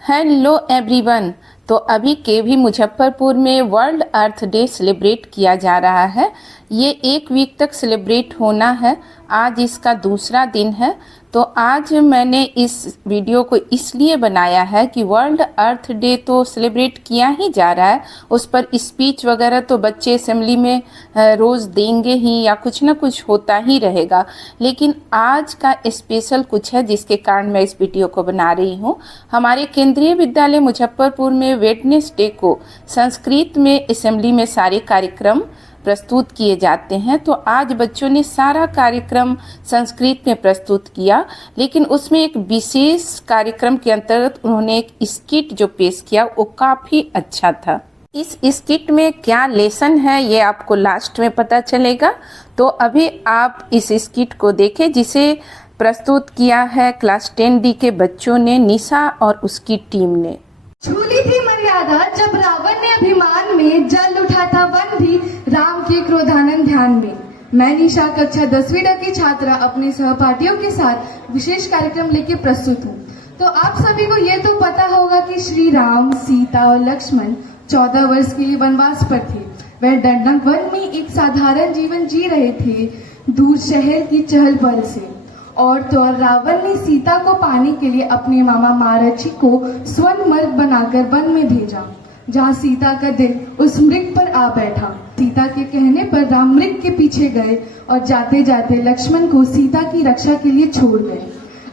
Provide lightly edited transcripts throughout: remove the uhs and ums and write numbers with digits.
Hello everyone. तो अभी केवी मुजफ्फरपुर में वर्ल्ड अर्थ डे सेलिब्रेट किया जा रहा है। ये 1 वीक तक सेलिब्रेट होना है। आज इसका दूसरा दिन है। तो आज मैंने इस वीडियो को इसलिए बनाया है कि वर्ल्ड अर्थ डे तो सेलिब्रेट किया ही जा रहा है, उस पर स्पीच वगैरह तो बच्चे असेंबली में रोज़ देंगे ही या कुछ ना कुछ होता ही रहेगा, लेकिन आज का स्पेशल कुछ है जिसके कारण मैं इस वीडियो को बना रही हूँ। हमारे केंद्रीय विद्यालय मुजफ्फरपुर में वेडनेसडे को संस्कृत में असेंबली में सारे कार्यक्रम प्रस्तुत किए जाते हैं। तो आज बच्चों ने सारा कार्यक्रम संस्कृत में प्रस्तुत किया, लेकिन उसमें एक विशेष कार्यक्रम के अंतर्गत उन्होंने एक स्किट जो पेश किया वो काफ़ी अच्छा था। इस स्किट में क्या लेसन है ये आपको लास्ट में पता चलेगा। तो अभी आप इस स्किट को देखें जिसे प्रस्तुत किया है क्लास 10D के बच्चों ने, निशा और उसकी टीम ने। छूली थी मर्यादा जब रावण ने अभिमान में, जल उठा था वन भी राम के क्रोधानंद ध्यान में। मैं निशा कक्षा 10वीं की छात्रा अपने सहपाठियों के साथ विशेष कार्यक्रम लेके प्रस्तुत हूँ। तो आप सभी को ये तो पता होगा कि श्री राम, सीता और लक्ष्मण 14 वर्ष के लिए वनवास पर थे। वह दंडक वन में एक साधारण जीवन जी रहे थे, दूर शहर की चहल पहल से। और तो रावण ने सीता को पाने के लिए अपने मामा मारीच को स्वर्ण मृग बनाकर वन में भेजा, जहाँ सीता का दिल उस मृग पर आ बैठा। सीता के कहने पर राम मृग के पीछे गए और जाते जाते लक्ष्मण को सीता की रक्षा के लिए छोड़ गए।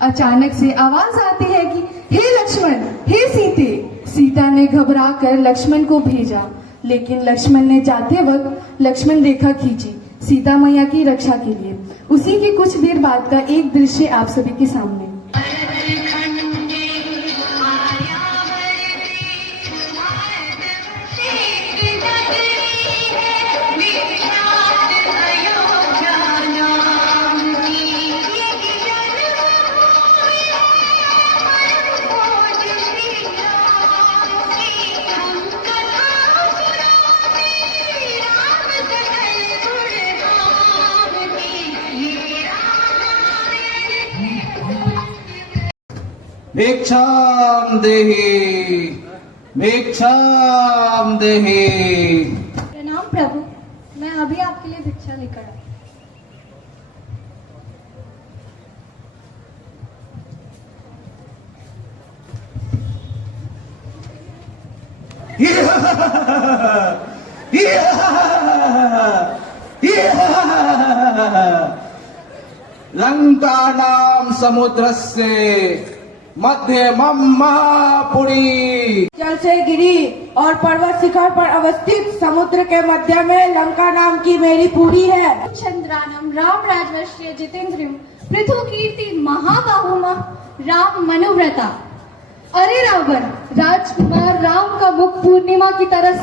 अचानक से आवाज आती है कि हे लक्ष्मण, हे सीते। सीता ने घबरा कर लक्ष्मण को भेजा, लेकिन लक्ष्मण ने जाते वक्त लक्ष्मण रेखा खींची सीता मैया की रक्षा के लिए। उसी के कुछ देर बाद का एक दृश्य आप सभी के सामने। भिक्षाम देहि, भिक्षाम देहि। प्रणाम प्रभु, मैं अभी आपके लिए भिक्षा लेकर आई। लंकानां समुद्रस्य मध्य महापुरी। जल से गिरी और पर्वत शिखर पर अवस्थित समुद्र के मध्य में लंका नाम की मेरी पुरी है। चंद्रानम राम राजवश्य जितेंद्रियम पृथु कीर्ति महाबाहुमा राम मनुव्रता। अरे रावण, राजकुमार राम का मुख पूर्णिमा की तरह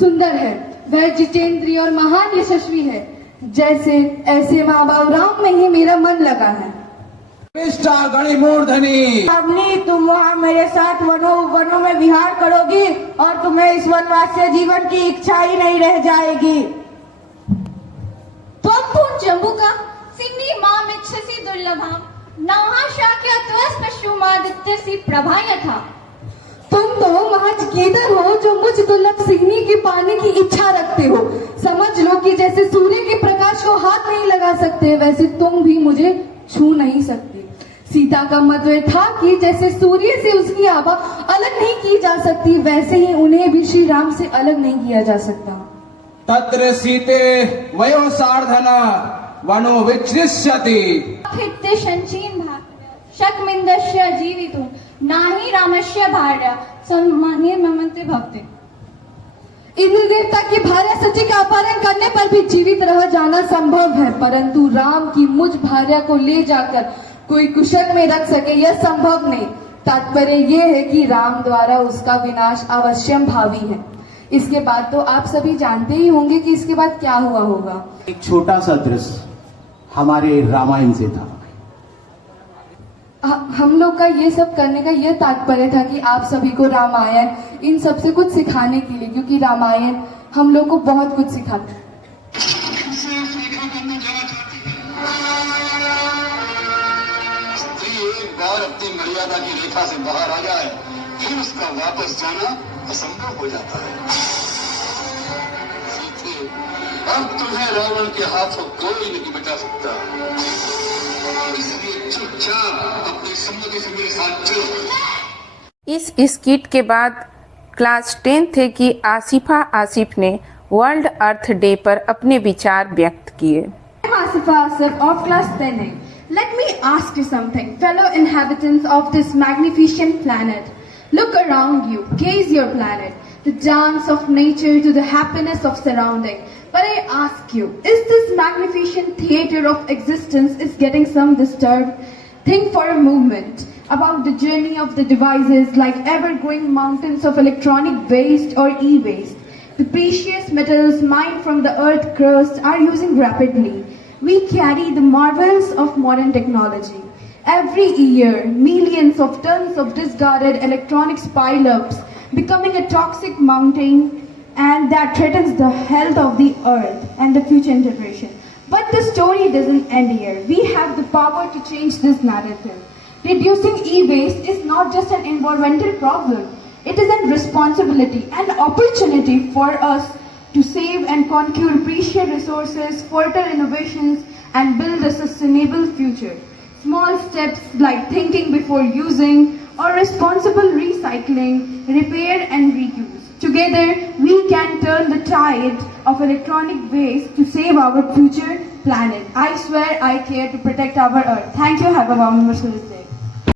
सुंदर है। वह जितेंद्रिय और महान यशस्वी है। जैसे ऐसे माँ बाप राम में ही मेरा मन लगा है। गणी मूर्धनी, तुम वहाँ मेरे साथ वनों में विहार करोगी और तुम्हें इस वनवास से जीवन की इच्छा ही नहीं रह जाएगी। त्वं जम्बुका सिंही माम इच्छसि दुर्लभम नौहा शाक्य त्वस पशुमादित्यसि प्रभा यथा। तुम तो महज गीदड़ हो जो मुझ दुर्लभ सिंही के पाने की इच्छा रखते हो। समझ लो कि जैसे सूर्य के प्रकाश को हाथ नहीं लगा सकते, वैसे तुम भी मुझे छू नहीं सकते। सीता का मत था कि जैसे सूर्य से उसकी आभा अलग नहीं की जा सकती, वैसे ही उन्हें भी श्री राम से अलग नहीं किया जा सकता। तत्र सीते वयो सार्धना वनो विच्छिष्यति हित्ते संचीन भार्या शक्मिंदस्य जीवितुम नाहि रामस्य भार्या सन्मानिर ममन्ते भक्ते। इंद्र देवता की भार्या सची का अपहरण करने पर भी जीवित रह जाना संभव है, परंतु राम की मुझ भार्या को ले जाकर कोई कुशल में रख सके यह संभव नहीं। तात्पर्य यह है कि राम द्वारा उसका विनाश अवश्यम भावी है। इसके बाद तो आप सभी जानते ही होंगे कि इसके बाद क्या हुआ होगा। एक छोटा सा दृश्य हमारे रामायण से था। हम लोग का ये सब करने का ये तात्पर्य था कि आप सभी को रामायण इन सब से कुछ सिखाने के लिए, क्योंकि रामायण हम लोग को बहुत कुछ सिखाता है। स्त्री एक बार अपनी मर्यादा की रेखा से बाहर आ जाए, फिर वापस जाना असंभव हो जाता है। सीते, अब तुम्हें रावण के हाथों कोई नहीं बचा सकता, इसलिए चुपचाप अपनी सम्मति से मेरे साथ चलो। इस स्किट के बाद क्लास 10th की आसिफा आसिफ ने वर्ल्ड अर्थ डे पर अपने विचार व्यक्त किए। I'm Asifa Asif of class 10A. Let me ask you something, fellow inhabitants of this magnificent planet. Look around you, gaze your planet, the dance of nature to the happiness of surrounding. But I ask you, is this magnificent theater of existence is getting some disturbed? Think for a moment about the journey of the devices like ever-growing mountains of electronic waste or e-waste. The precious metals mined from the earth crust are using rapidly. We carry the marvels of modern technology. Every year, millions of tons of discarded electronics pile up, becoming a toxic mountain, and that threatens the health of the earth and the future generation. But the story doesn't end here. We have the power to change this narrative. Reducing e-waste is not just an environmental problem. It is a responsibility and opportunity for us to save and conquer precious resources, further innovations, and build a sustainable future. Small steps like thinking before using or responsible recycling, repair and reuse. Together, we can turn the tide of electronic waste to save our future planet. I swear I care to protect our earth. Thank you. Have a wonderful day.